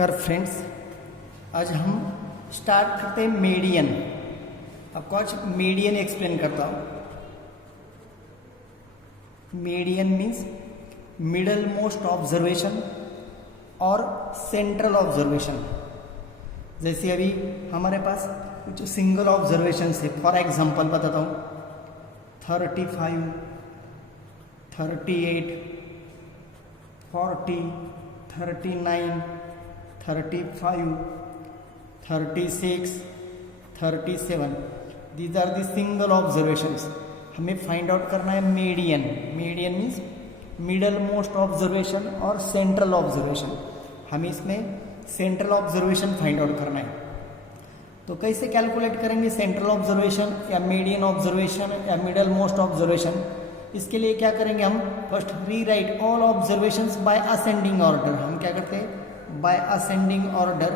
नमस्कार फ्रेंड्स, आज हम स्टार्ट करते हैं मीडियन। आपको आज मीडियन एक्सप्लेन करता हूँ। Median means middle most observation और सेंट्रल ऑब्जर्वेशन। जैसे अभी हमारे पास कुछ सिंगल ऑब्जर्वेशन है, फॉर एग्जांपल बताता हूँ 35, 38, 40, 39, 35, 36, 37। These are the single observations. हमें फाइंड आउट करना है median. Median means middle most observation और सेंट्रल ऑब्जर्वेशन। हमें इसमें सेंट्रल ऑब्जर्वेशन फाइंड आउट करना है। तो कैसे कैलकुलेट करेंगे सेंट्रल ऑब्जर्वेशन या मीडियन ऑब्जर्वेशन या मिडल मोस्ट ऑब्जर्वेशन? इसके लिए क्या करेंगे हम? First rewrite all observations by ascending order. हम क्या करते हैं? By ascending order,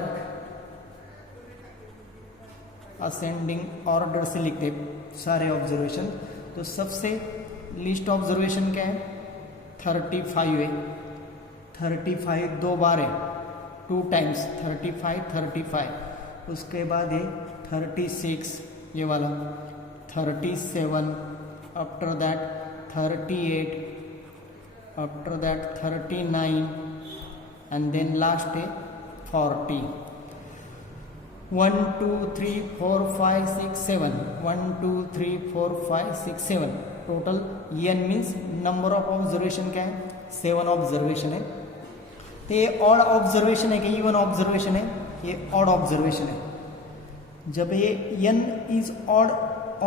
ascending order से लिखते सारे ऑब्जर्वेशन। तो सबसे लिस्ट ऑब्जर्वेशन क्या है? 35 है। 35 दो बार है, 2 टाइम्स 35, 35। उसके बाद है 36 ये वाला, 37, after that 38, after that 39 and then last है 40। 1 2 3 4 5 6 7, 1 2 3 4 5 6 7। Total n means number of observation क्या है? 7 ऑब्जर्वेशन है। तो ये ऑड ऑब्जर्वेशन है कि इवन ऑब्जर्वेशन है? ये ऑड ऑब्जर्वेशन है। जब ये n इज ऑड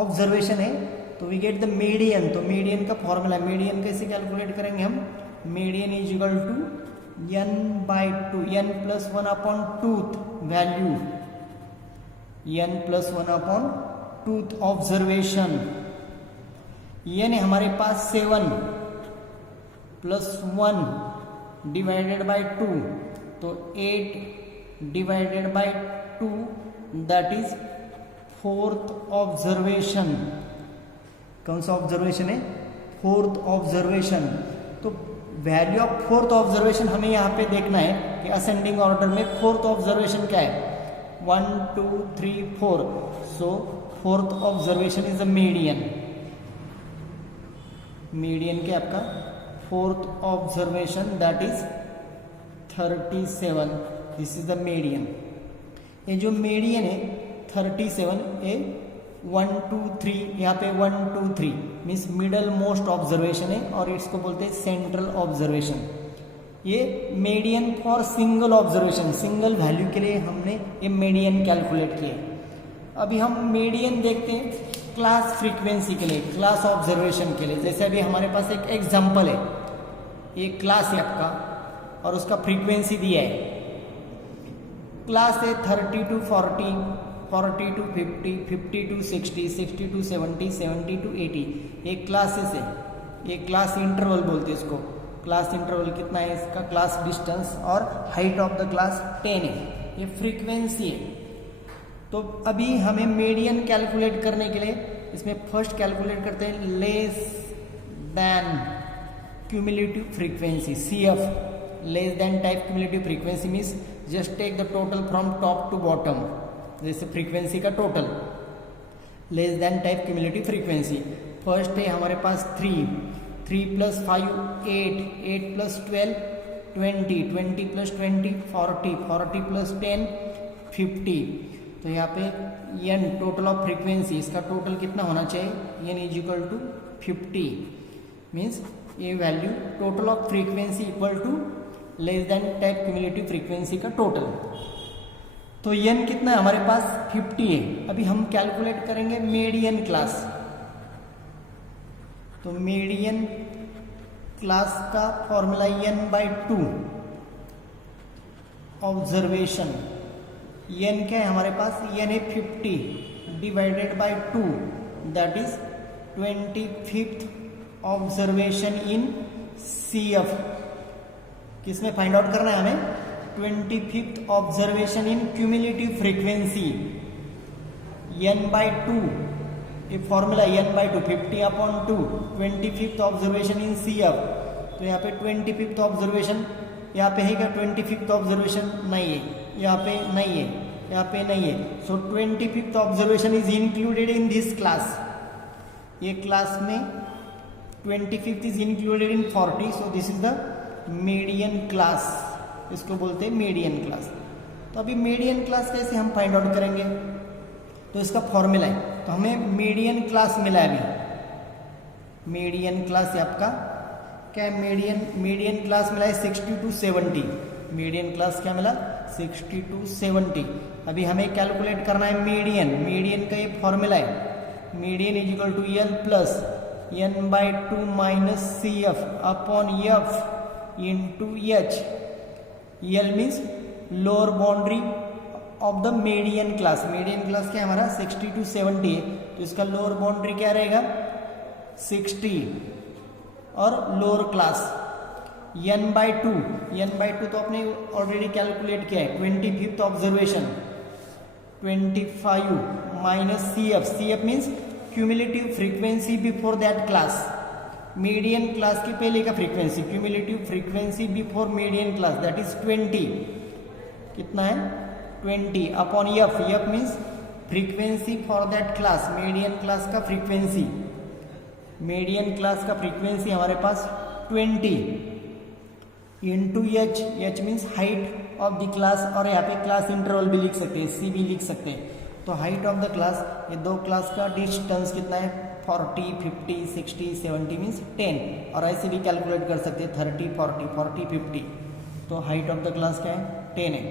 ऑब्जर्वेशन है तो वी गेट द मीडियन। तो मीडियन का फॉर्मूला, मीडियन कैसे कैलकुलेट करेंगे हम? Median is equal to n by 2, n plus 1 upon tooth value, n plus 1 upon tooth observation। n है हमारे पास 7 plus 1 divided by 2, तो 8 divided by 2, that is 4th observation. कौन सा ऑब्जर्वेशन है? 4th observation. तो वैल्यू ऑफ 4th ऑब्जर्वेशन हमें यहाँ पे देखना है कि असेंडिंग ऑर्डर में 4th ऑब्जर्वेशन क्या है? 1 2 3 4। सो 4th observation is the median. Median के आपका 4th observation that is 37। This is the median. ये जो मीडियन है 37 ए 1 2 3, यहाँ पे 1 2 3 मीन्स मिडल मोस्ट ऑब्जर्वेशन है और इसको बोलते हैं सेंट्रल ऑब्जर्वेशन। ये median for single observation, single value के लिए हमने ये मीडियन कैलकुलेट किया। अभी हम मीडियन देखते हैं क्लास फ्रीक्वेंसी के लिए, क्लास ऑब्जर्वेशन के लिए। जैसे अभी हमारे पास एक एग्जाम्पल है, ये क्लास है आपका और उसका फ्रीक्वेंसी दिया है। क्लास है 30 to 40, 40 to 50, 50 to 60, 60 to 70, 70 to 80। एक क्लासेस है, एक क्लास इंटरवल बोलते हैं इसको। क्लास इंटरवल कितना है इसका? क्लास डिस्टेंस और हाइट ऑफ द क्लास 10 है। ये फ्रीक्वेंसी है। तो अभी हमें मीडियन कैलकुलेट करने के लिए इसमें फर्स्ट कैलकुलेट करते हैं less than cumulative frequency, CF। Less than type cumulative frequency means just take the total from top to bottom. जैसे फ्रीक्वेंसी का total, less than type cumulative frequency. First है हमारे पास 3 plus 5 8, 8 plus 12 20, 20 plus 20 40, 40 plus 10 50। तो यहाँ पे n total of frequency, इसका total कितना होना चाहिए? n is equal to 50। Means ये value total of frequency equal to less than type cumulative frequency का टोटल। तो n कितना है हमारे पास? 50 है। अभी हम कैलकुलेट करेंगे मीडियन क्लास। तो मीडियन क्लास का formula n by 2 observation. n क्या है हमारे पास? n है 50 divided by 2, that is 25th observation in CF। किसमें फाइंड आउट करना है हमें? 25th observation in cumulative frequency. n by 2 ये formula n by 2, 50 upon 2, 25th observation in CF। तो यहाँ पे 25th ऑब्जर्वेशन यहाँ पे है क्या 25th ऑब्जर्वेशन? नहीं है, यहाँ पे नहीं है, यहाँ पे नहीं है। सो 25th observation is included in this class. ये क्लास में 25th is included in 40, so this is the median class, इसको बोलते हैं मीडियन क्लास। तो अभी मीडियन क्लास कैसे हम फाइंड आउट करेंगे? तो इसका फॉर्मूला है, तो हमें मीडियन क्लास मिला है अभी। मीडियन क्लास है आपका क्या है? मीडियन क्लास मिला है 60 to 70। मीडियन क्लास क्या मिला? 60 to 70। अभी हमें कैलकुलेट करना है मीडियन का ये फॉर्मूला है, median is equal to L plus n/2 minus C F upon F into H. L means lower boundary of the median class. Median class क्या है हमारा? 60 to 70 है, तो इसका लोअर बाउंड्री क्या रहेगा? 60 और लोअर क्लास n/2 तो आपने ऑलरेडी कैलकुलेट किया है। 25th observation 25 minus C F means cumulative frequency before that class. Median class के पहले का frequency, cumulative frequency before median class that is 20। कितना है? 20 upon F means frequency for that class, median class का frequency. Median class का frequency हमारे पास 20 into H means height of the class, और यहाँ पे क्लास इंटरवल भी लिख सकते हैं, सी भी लिख सकते हैं। तो हाइट ऑफ द क्लास, ये दो क्लास का डिस्टेंस कितना है? 40, 50, 60, 70 मीन्स 10, और ऐसे भी कैलकुलेट कर सकते हैं 30, 40, 50। तो हाइट ऑफ द क्लास क्या है? 10 है।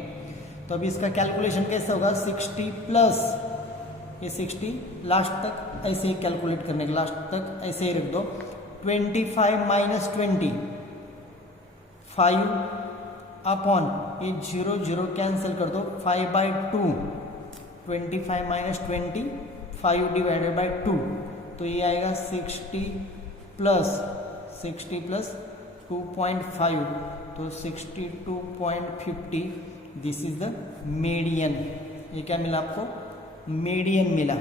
तो अभी इसका कैलकुलेशन कैसे होगा? 60 प्लस ये 60 लास्ट तक ऐसे ही कैलकुलेट करने के, लास्ट तक ऐसे ही रख दो। 25 माइनस 20 5 अपॉन ये 0 कैंसिल कर दो, 5/2। 25 माइनस 20 5 डिवाइडेड बाई 2, तो ये आएगा 60 प्लस 2.5, तो 62.50। This is the median. ये क्या मिला आपको? मीडियन मिला।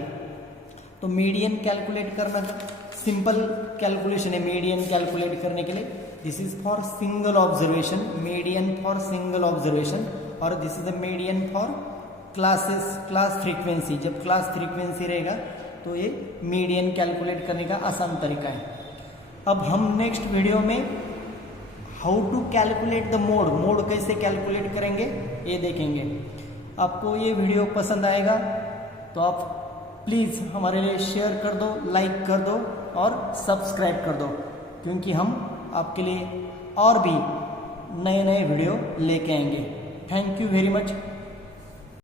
तो मीडियन कैलकुलेट करना सिंपल कैलकुलेशन है। मीडियन कैलकुलेट करने के लिए this is for single observation, median for single observation, और this is the median for class frequency. जब क्लास फ्रीक्वेंसी रहेगा तो ये मीडियन कैलकुलेट करने का आसान तरीका है। अब हम नेक्स्ट वीडियो में how to calculate the mode कैसे कैलकुलेट करेंगे ये देखेंगे। आपको ये वीडियो पसंद आएगा तो आप प्लीज़ हमारे लिए शेयर कर दो, लाइक कर दो और सब्सक्राइब कर दो, क्योंकि हम आपके लिए और भी नए वीडियो लेके आएंगे। Thank you very much.